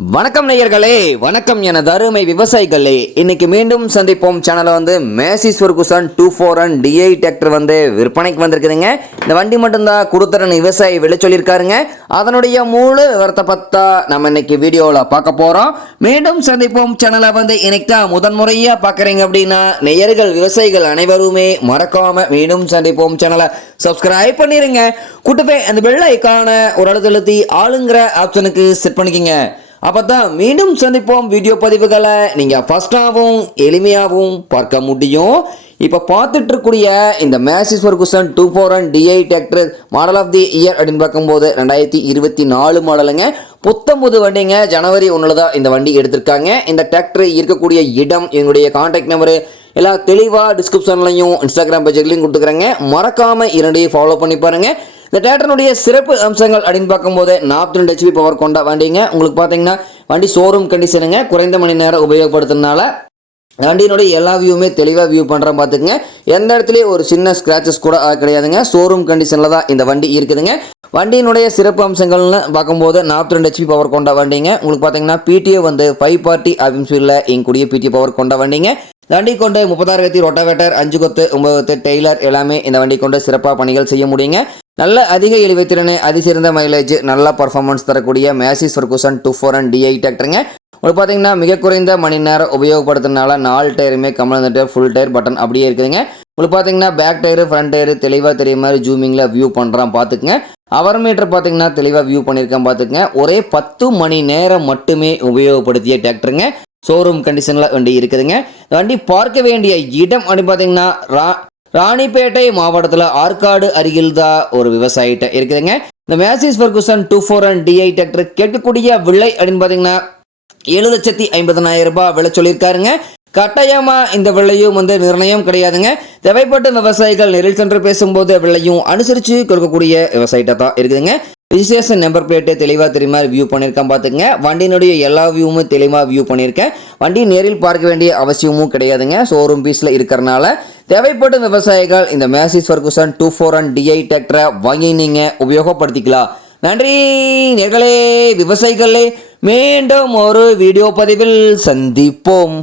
வணக்கம் நேயர்களே, வணக்கம் எனது அருமை விவசாயிகளே. இன்னைக்கு மீண்டும் சந்திப்போம் சேனலை மேசி ஃபெர்குசன் 241 DI டிராக்டர் விற்பனைக்கு வந்திருக்குதுங்க. இந்த வண்டி மட்டும்தான் கொடுத்துறன்னு விவசாயி விலை சொல்லியிருக்காருங்க. அதனுடைய முழு விவரத்தை பத்தா நம்ம இன்னைக்கு வீடியோவில் பார்க்க போகிறோம். மீண்டும் சந்திப்போம் சேனலை இன்னைக்கு தான் முதன்முறையாக பார்க்குறீங்க அப்படின்னா நேயர்கள் விவசாயிகள் அனைவருமே மறக்காம மீண்டும் சந்திப்போம் சேனலை சப்ஸ்கிரைப் பண்ணிடுங்க. கூட்டப்பே அந்த பெல் ஐக்கான ஒரு அழுத்தி ஆளுங்கிற ஆப்ஷனுக்கு செட் பண்ணிக்கங்க. அப்போ தான் மீண்டும் சந்திப்போம் வீடியோ பதிவுகளை நீங்கள் ஃபஸ்ட்டாகவும் எளிமையாகவும் பார்க்க முடியும். இப்போ பார்த்துட்டு இருக்கக்கூடிய இந்த Massey Ferguson 241 DI tractor model of the year அப்படின்னு பார்க்கும்போது 2024 மாடலுங்க. புத்தம்புது வண்டிங்க. ஜனவரி 1 தான் இந்த வண்டி எடுத்திருக்காங்க. இந்த டிராக்டர் இருக்கக்கூடிய இடம், எங்களுடைய கான்டாக்ட் நம்பரு எல்லாம் தெளிவாக டிஸ்கிரிப்ஷன்லையும் இன்ஸ்டாகிராம் பேஜ்லையும் கொடுத்துக்கிறேங்க. மறக்காமல் இரண்டையும் ஃபாலோ பண்ணி பாருங்கள். இந்த டிராக்டருடைய சிறப்பு அம்சங்கள் அப்படின்னு பார்க்கும்போது 42 HP பவர் கொண்ட வண்டிங்க. உங்களுக்கு பார்த்தீங்கன்னா வண்டி ஷோரூம் கண்டிஷனுங்க. குறைந்த மணி நேரம் உபயோகப்படுத்துறதுனால வண்டியினுடைய எல்லா வியூவுமே தெளிவாக வியூ பண்ணுறேன் பார்த்துக்குங்க. எந்த இடத்துலையும் ஒரு சின்ன ஸ்க்ராச்சஸ் கூட கிடையாதுங்க. ஷோரூம் கண்டிஷனில் தான் இந்த வண்டி இருக்குதுங்க. வண்டியினுடைய சிறப்பு அம்சங்கள்னு பார்க்கும்போது 42 HP பவர் கொண்ட வண்டிங்க. உங்களுக்கு பார்த்தீங்கன்னா PTO 5 பார்ட்டி ஆஃபிம் ஸ்பீடில் இங்கக்கூடிய PTO பவர் கொண்ட வண்டிங்க. இந்த வண்டி கொண்டு 36 கத்தி ரொட்டாவேட்டர், 5 கொத்து, 9 கொத்து டெய்லர் எல்லாமே இந்த வண்டி கொண்டு சிறப்பாக பணிகள் செய்ய முடியுங்க. நல்ல அதிக இழிவுத்திறனை, அதிசிறந்த மைலேஜ், நல்ல பர்ஃபார்மன்ஸ் தரக்கூடிய மேசி ஃபெர்குசன் 241 DI டிராக்டருங்க. உங்களுக்கு பார்த்தீங்கன்னா மிக குறைந்த மணி நேரம் உபயோகப்படுத்துறதுனால 4 டயருமே கம்மல் டயர், ஃபுல் டயர் பட்டன் அப்படியே இருக்குதுங்க. உங்களுக்கு பார்த்தீங்கன்னா பேக் டயரு, ஃப்ரண்ட் டயரு தெளிவாக தெரிய மாதிரி ஜூமிங்கில் வியூ பண்ணுறான் பார்த்துக்குங்க. அவர் மீட்டர் பார்த்தீங்கன்னா தெளிவாக வியூ பண்ணியிருக்கேன் பார்த்துக்குங்க. ஒரே 10 மணி நேரம் மட்டுமே உபயோகப்படுத்திய டிராக்டருங்க. ஷோரூம் கண்டிஷனில் வண்டி இருக்குதுங்க. வண்டி பார்க்க வேண்டிய இடம் அப்படின்னு பார்த்தீங்கன்னா ராணிப்பேட்டை மாவட்டத்தில் ஆற்காடு அருகில் தான் ஒரு விவசாயிட்ட இருக்குதுங்க. இந்த மேசி ஃபெர்குசன் 241 DI டிராக்டர் கேட்கக்கூடிய விலை அப்படின்னு பார்த்தீங்கன்னா 7,50,000 ரூபாய் விலை சொல்லியிருக்காருங்க. கட்டாயமாக இந்த விலையும் நிர்ணயம் கிடையாதுங்க. தேவைப்பட்ட விவசாயிகள் நேரில் சென்று பேசும்போது விலையும் அனுசரித்து கொடுக்கக்கூடிய விவசாயிட்ட தான் இருக்குதுங்க. ரிஜிஸ்ட்ரேஷன் நம்பர் பிளேட்டு தெளிவாக தெரியுமா வியூ பண்ணியிருக்கேன் பார்த்துங்க. வண்டியினுடைய எல்லா வியூவும் தெளிவாக வியூ பண்ணியிருக்கேன். வண்டி நேரில் பார்க்க வேண்டிய அவசியமும் கிடையாதுங்க. ஷோரூம் பீஸில் இருக்கிறனால தேவைப்படும் விவசாயிகள் இந்த மேசி ஃபெர்குசன் 241 DI டிராக்டரை வாங்கி நீங்கள் உபயோகப்படுத்திக்கலாம். நன்றி நேர்களே, விவசாயிகளே. மீண்டும் ஒரு வீடியோ பதிவில் சந்திப்போம்.